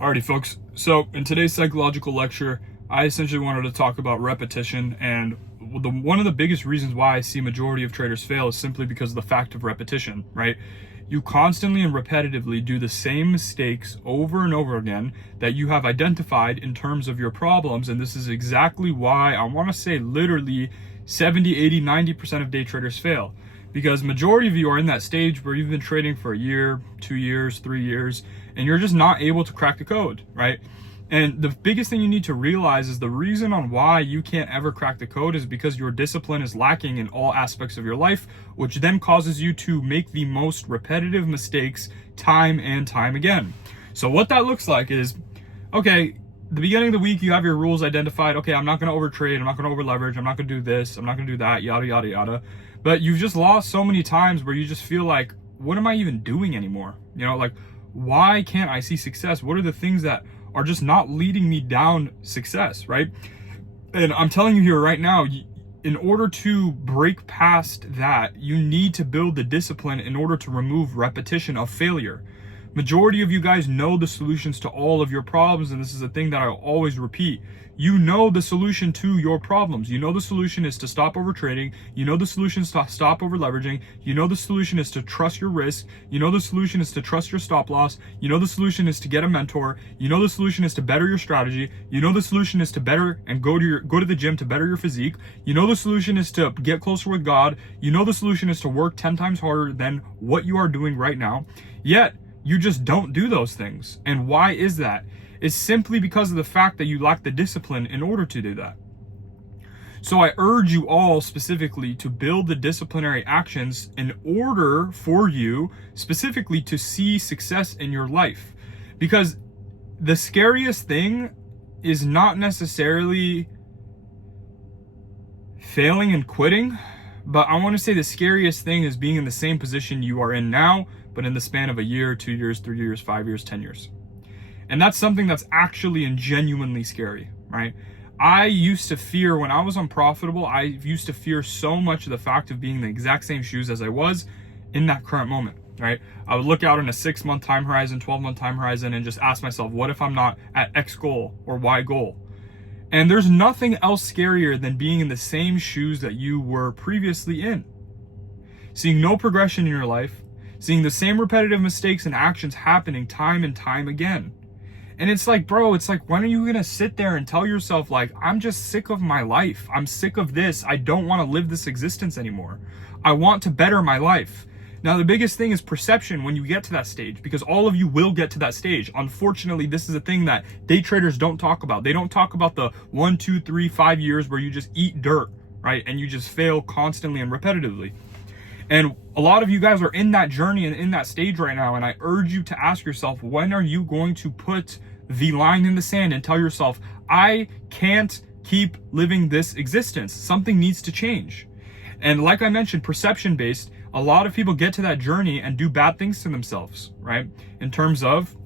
Alrighty, folks. So in today's psychological lecture, I essentially wanted to talk about repetition, and one of the biggest reasons why I see majority of traders fail is simply because of the fact of repetition, right? You constantly and repetitively do the same mistakes over and over again that you have identified in terms of your problems, and this is exactly why I want to say literally 70, 80, 90% of day traders fail. Because majority of you are in that stage where you've been trading for a year, 2 years, 3 years, and you're just not able to crack the code, right? And the biggest thing you need to realize is the reason on why you can't ever crack the code is because your discipline is lacking in all aspects of your life, which then causes you to make the most repetitive mistakes time and time again. So what that looks like is, okay, the beginning of the week, you have your rules identified. Okay, I'm not going to overtrade. I'm not going to over leverage. I'm not going to do this. I'm not going to do that, yada, yada, yada. But you've just lost so many times where you just feel like, what am I even doing anymore? You know, like, why can't I see success? What are the things that are just not leading me down success, right? And I'm telling you here right now, in order to break past that, you need to build the discipline in order to remove repetition of failure. Majority of you guys know the solutions to all of your problems, and this is a thing that I always repeat. You know the solution to your problems. You know the solution is to stop overtrading. You know the solution is to stop over leveraging. You know the solution is to trust your risk. You know the solution is to trust your stop loss. You know the solution is to get a mentor. You know the solution is to better your strategy. You know the solution is to better and go to the gym to better your physique. You know the solution is to get closer with God. You know the solution is to work 10 times harder than what you are doing right now. Yet you just don't do those things. And why is that? It's simply because of the fact that you lack the discipline in order to do that. So I urge you all specifically to build the disciplinary actions in order for you specifically to see success in your life. Because the scariest thing is not necessarily failing and quitting, but I want to say the scariest thing is being in the same position you are in now, but in the span of a year, 2 years, 3 years, 5 years, 10 years. And that's something that's actually and genuinely scary, right? I used to fear, when I was unprofitable, I used to fear so much of the fact of being in the exact same shoes as I was in that current moment, right? I would look out in a 6-month time horizon, 12-month time horizon, and just ask myself, what if I'm not at X goal or Y goal? And there's nothing else scarier than being in the same shoes that you were previously in. Seeing no progression in your life, seeing the same repetitive mistakes and actions happening time and time again. And it's like, bro, it's like, when are you going to sit there and tell yourself, like, I'm just sick of my life. I'm sick of this. I don't want to live this existence anymore. I want to better my life. Now, the biggest thing is perception when you get to that stage, because all of you will get to that stage. Unfortunately, this is a thing that day traders don't talk about. They don't talk about the 1, 2, 3, 5 years where you just eat dirt, right? And you just fail constantly and repetitively. And a lot of you guys are in that journey and in that stage right now. And I urge you to ask yourself, when are you going to put the line in the sand and tell yourself, I can't keep living this existence. Something needs to change. And like I mentioned, perception based, a lot of people get to that journey and do bad things to themselves, right? In terms of,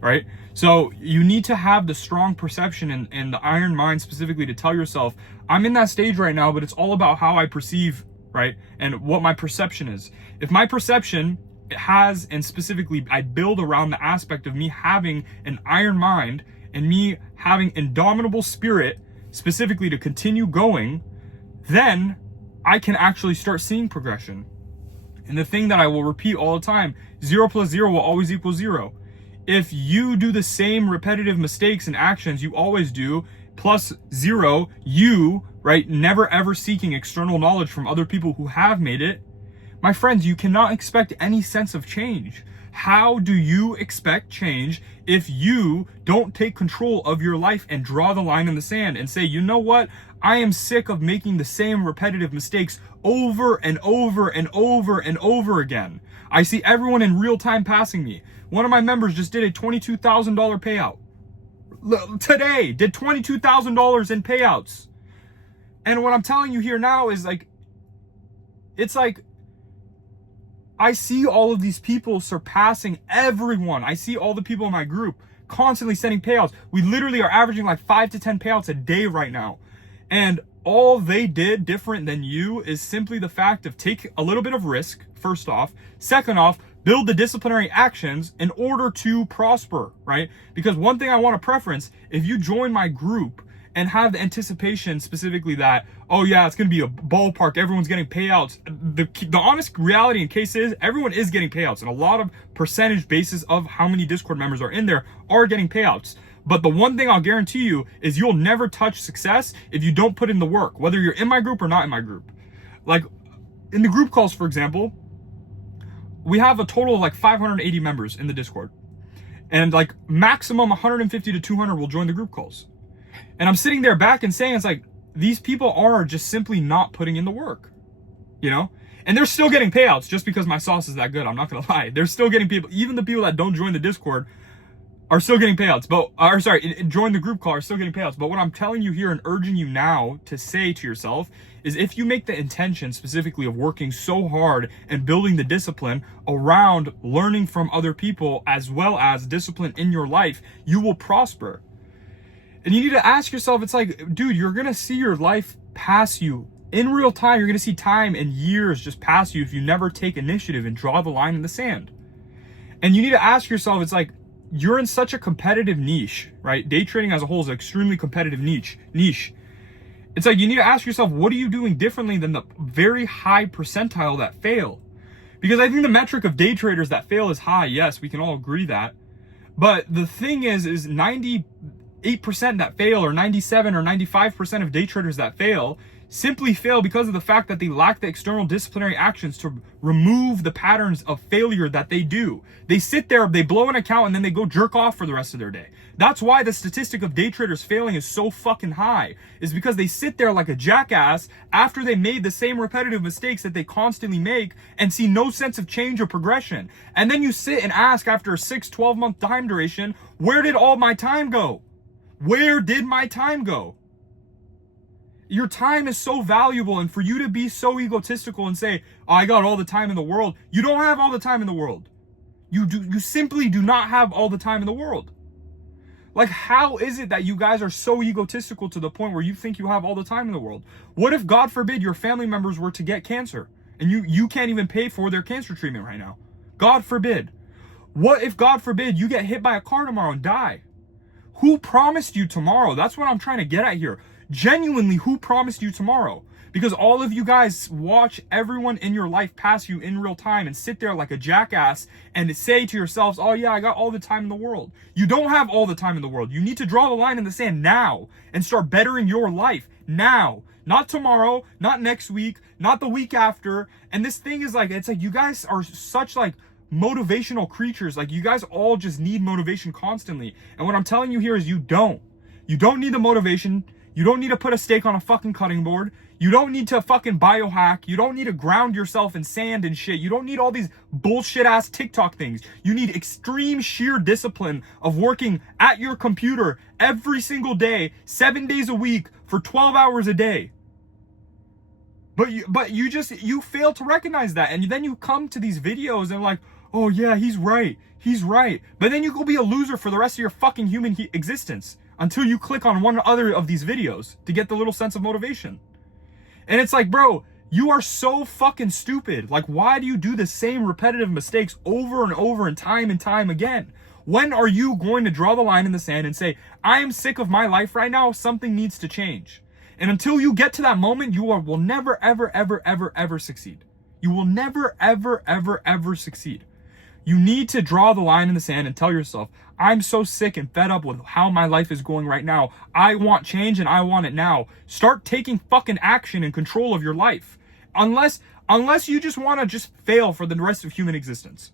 right? So you need to have the strong perception and the iron mind specifically to tell yourself, I'm in that stage right now, but it's all about how I perceive, right? And what my perception is. If my perception has, and specifically I build around the aspect of me having an iron mind and me having indomitable spirit specifically to continue going, then I can actually start seeing progression. And the thing that I will repeat all the time, 0 plus 0 will always equal 0. If you do the same repetitive mistakes and actions you always do, plus 0, you, right, never ever seeking external knowledge from other people who have made it, my friends, you cannot expect any sense of change. How do you expect change if you don't take control of your life and draw the line in the sand and say, you know what? I am sick of making the same repetitive mistakes over and over and over and over again. I see everyone in real time passing me. One of my members just did a $22,000 payout. Today, did $22,000 in payouts. And what I'm telling you here now is like, it's like, I see all of these people surpassing everyone. I see all the people in my group constantly sending payouts. We literally are averaging like 5 to 10 payouts a day right now. And all they did different than you is simply the fact of take a little bit of risk, first off. Second off, build the disciplinary actions in order to prosper, right? Because one thing I want to preference, if you join my group and have the anticipation specifically that, oh yeah, it's going to be a ballpark, everyone's getting payouts. The honest reality in case is everyone is getting payouts, and a lot of percentage basis of how many Discord members are in there are getting payouts. But the one thing I'll guarantee you is you'll never touch success if you don't put in the work, whether you're in my group or not in my group. Like in the group calls, for example, we have a total of like 580 members in the Discord, and like maximum 150 to 200 will join the group calls. And I'm sitting there back and saying, it's like, these people are just simply not putting in the work, you know? And they're still getting payouts just because my sauce is that good. I'm not going to lie. They're still getting people, even the people that don't join the Discord are still getting payouts, join the group call are still getting payouts. But what I'm telling you here and urging you now to say to yourself is, if you make the intention specifically of working so hard and building the discipline around learning from other people as well as discipline in your life, you will prosper. And you need to ask yourself, it's like, dude, you're going to see your life pass you in real time. You're going to see time and years just pass you if you never take initiative and draw the line in the sand. And you need to ask yourself, it's like, you're in such a competitive niche, right? Day trading as a whole is an extremely competitive niche. It's like, you need to ask yourself, what are you doing differently than the very high percentile that fail? Because I think the metric of day traders that fail is high. Yes, we can all agree that. But the thing is 98% that fail, or 97 or 95% of day traders that fail simply fail because of the fact that they lack the external disciplinary actions to remove the patterns of failure that they do. They sit there, they blow an account, and then they go jerk off for the rest of their day. That's why the statistic of day traders failing is so fucking high, is because they sit there like a jackass after they made the same repetitive mistakes that they constantly make and see no sense of change or progression. And then you sit and ask after a 6-12 month time duration, where did all my time go? Where did my time go? Your time is so valuable, and for you to be so egotistical and say, oh, I got all the time in the world, you don't have all the time in the world. You simply do not have all the time in the world. Like, how is it that you guys are so egotistical to the point where you think you have all the time in the world? What if, God forbid, your family members were to get cancer and you can't even pay for their cancer treatment right now? God forbid. What if, God forbid, you get hit by a car tomorrow and die? Who promised you tomorrow? That's what I'm trying to get at here. Genuinely, who promised you tomorrow? Because all of you guys watch everyone in your life pass you in real time and sit there like a jackass and say to yourselves, oh yeah, I got all the time in the world. You don't have all the time in the world. You need to draw the line in the sand now and start bettering your life now. Not tomorrow, not next week, not the week after. And this thing is like, it's like you guys are such like motivational creatures. Like, you guys all just need motivation constantly. And what I'm telling you here is you don't need the motivation. You don't need to put a stake on a fucking cutting board. You don't need to fucking biohack. You don't need to ground yourself in sand and shit. You don't need all these bullshit ass TikTok things. You need extreme sheer discipline of working at your computer every single day, 7 days a week for 12 hours a day. But you fail to recognize that. And then you come to these videos and like, oh yeah, he's right. But then you go be a loser for the rest of your fucking human existence until you click on one other of these videos to get the little sense of motivation. And it's like, bro, you are so fucking stupid. Like, why do you do the same repetitive mistakes over and over and time again? When are you going to draw the line in the sand and say, I am sick of my life right now, something needs to change? And until you get to that moment, will never, ever succeed. You will never, ever succeed. You need to draw the line in the sand and tell yourself, I'm so sick and fed up with how my life is going right now. I want change and I want it now. Start taking fucking action and control of your life. Unless you just want to just fail for the rest of human existence,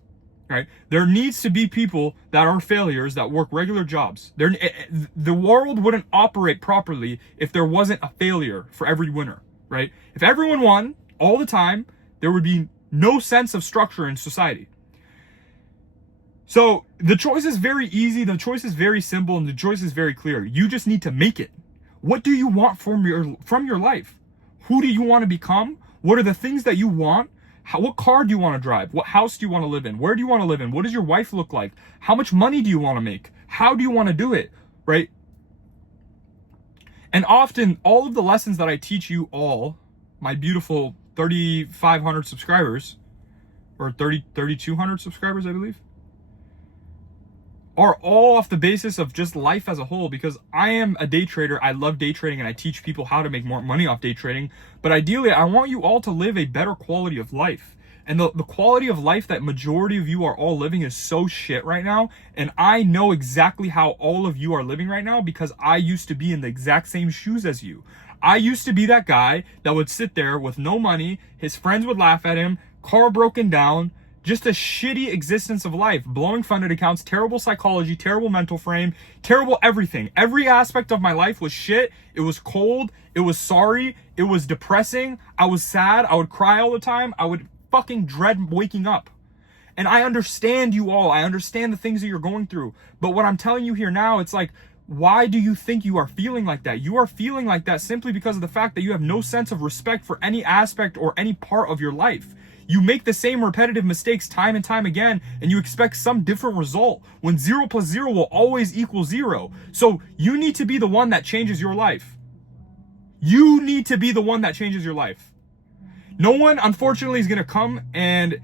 right? There needs to be people that are failures that work regular jobs. The world wouldn't operate properly if there wasn't a failure for every winner, right? If everyone won all the time, there would be no sense of structure in society. So the choice is very easy, the choice is very simple, and the choice is very clear. You just need to make it. What do you want from your life? Who do you want to become? What are the things that you want? What car do you want to drive? What house do you want to live in? Where do you want to live in? What does your wife look like? How much money do you want to make? How do you want to do it, right? And often, all of the lessons that I teach you all, my beautiful 3,500 subscribers, or 3,200 subscribers, I believe, are all off the basis of just life as a whole, because I am a day trader. I love day trading and I teach people how to make more money off day trading. But ideally, I want you all to live a better quality of life. And the quality of life that majority of you are all living is so shit right now. And I know exactly how all of you are living right now, because I used to be in the exact same shoes as you. I used to be that guy that would sit there with no money. His friends would laugh at him, car broken down, just a shitty existence of life, blowing funded accounts, terrible psychology, terrible mental frame, terrible everything. Every aspect of my life was shit. It was cold. It was sorry. It was depressing. I was sad. I would cry all the time. I would fucking dread waking up. And I understand you all. I understand the things that you're going through. But what I'm telling you here now, it's like, why do you think you are feeling like that? You are feeling like that simply because of the fact that you have no sense of respect for any aspect or any part of your life. You make the same repetitive mistakes time and time again, and you expect some different result when 0 plus 0 will always equal 0. So you need to be the one that changes your life. You need to be the one that changes your life. No one, unfortunately, is going to come and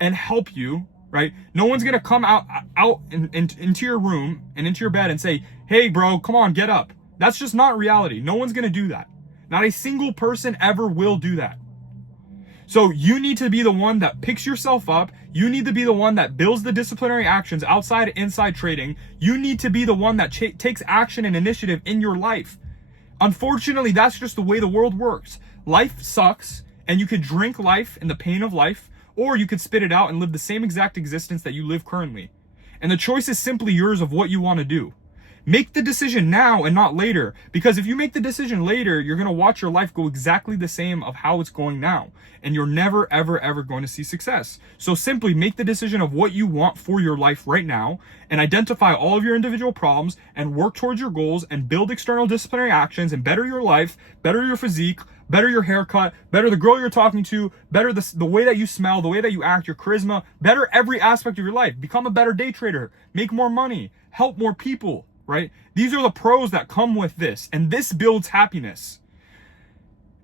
help you, right? No one's going to come out into your room and into your bed and say, hey, bro, come on, get up. That's just not reality. No one's going to do that. Not a single person ever will do that. So you need to be the one that picks yourself up. You need to be the one that builds the disciplinary actions outside and inside trading. You need to be the one that takes action and initiative in your life. Unfortunately, that's just the way the world works. Life sucks. And you could drink life and the pain of life, or you could spit it out and live the same exact existence that you live currently. And the choice is simply yours of what you want to do. Make the decision now and not later, because if you make the decision later, you're going to watch your life go exactly the same of how it's going now. And you're never, ever, ever going to see success. So simply make the decision of what you want for your life right now, and identify all of your individual problems and work towards your goals and build external disciplinary actions and better your life, better your physique, better your haircut, better the girl you're talking to, better the way that you smell, the way that you act, your charisma, better every aspect of your life. Become a better day trader, make more money, help more people, right? These are the pros that come with this, and this builds happiness.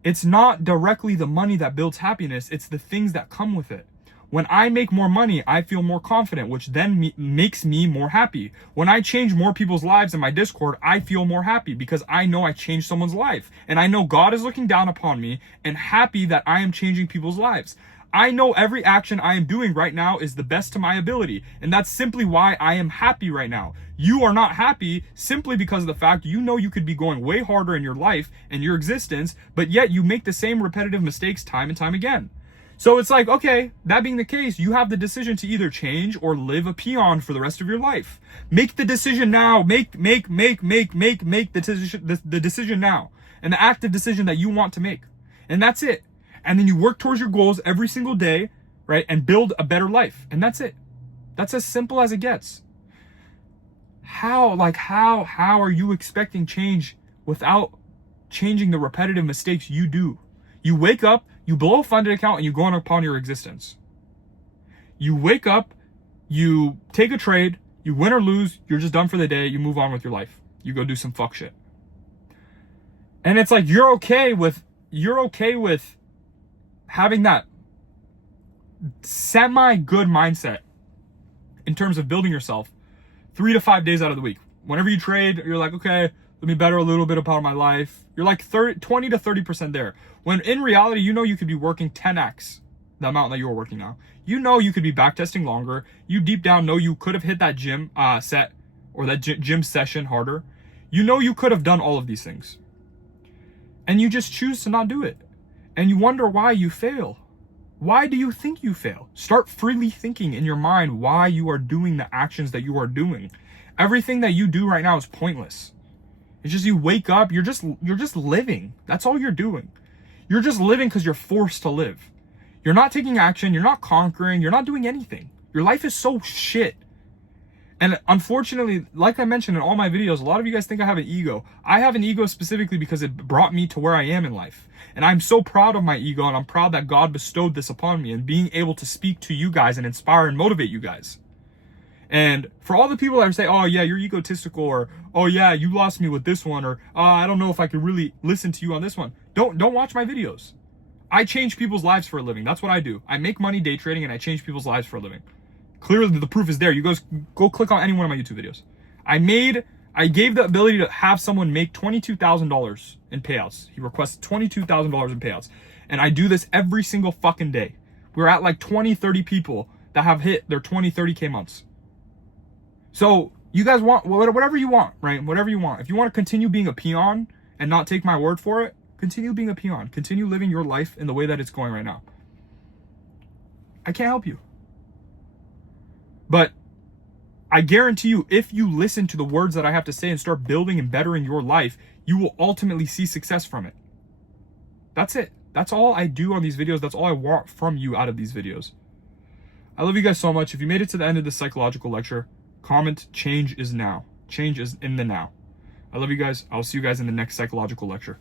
It's not directly the money that builds happiness, it's the things that come with it. When I make more money, I feel more confident, which then makes me more happy. When I change more people's lives in my Discord, I feel more happy because I know I changed someone's life. And I know God is looking down upon me and happy that I am changing people's lives. I know every action I am doing right now is the best to my ability. And that's simply why I am happy right now. You are not happy simply because of the fact you know you could be going way harder in your life and your existence, but yet you make the same repetitive mistakes time and time again. So it's like, okay, that being the case, you have the decision to either change or live a peon for the rest of your life. Make the decision now. Make the decision now. And the active decision that you want to make. And that's it. And then you work towards your goals every single day, right? And build a better life. And that's it. That's as simple as it gets. How are you expecting change without changing the repetitive mistakes you do? You wake up, you blow a funded account, and you go on upon your existence. You wake up, you take a trade, you win or lose, you're just done for the day, you move on with your life. You go do some fuck shit. And it's like you're okay with having that semi-good mindset in terms of building yourself 3 to 5 days out of the week. Whenever you trade, you're like, okay, let me better a little bit about my life. You're like 20 to 30% there. When in reality, you know you could be working 10x the amount that you're working now. You know you could be backtesting longer. You deep down know you could have hit that gym set or that gym session harder. You know you could have done all of these things. And you just choose to not do it. And you wonder why you fail. Why do you think you fail? Start freely thinking in your mind why you are doing the actions that you are doing. Everything that you do right now is pointless. It's just you wake up, you're just living. That's all you're doing. You're just living because you're forced to live. You're not taking action, you're not conquering, you're not doing anything. Your life is so shit. And unfortunately, like I mentioned in all my videos, a lot of you guys think I have an ego. I have an ego specifically because it brought me to where I am in life. And I'm so proud of my ego, and I'm proud that God bestowed this upon me and being able to speak to you guys and inspire and motivate you guys. And for all the people that say, oh yeah, you're egotistical, or oh yeah, you lost me with this one, or I don't know if I could really listen to you on this one. Don't watch my videos. I change people's lives for a living. That's what I do. I make money day trading and I change people's lives for a living. Clearly the proof is there. You guys go click on any one of my YouTube videos. I gave the ability to have someone make $22,000 in payouts. He requests $22,000 in payouts. And I do this every single fucking day. We're at like 20, 30 people that have hit their 20, 30K months. So you guys want whatever you want, right? Whatever you want. If you want to continue being a peon and not take my word for it, continue being a peon. Continue living your life in the way that it's going right now. I can't help you. But I guarantee you, if you listen to the words that I have to say and start building and bettering your life, you will ultimately see success from it. That's it. That's all I do on these videos. That's all I want from you out of these videos. I love you guys so much. If you made it to the end of this psychological lecture, comment, change is now. Change is in the now. I love you guys. I'll see you guys in the next psychological lecture.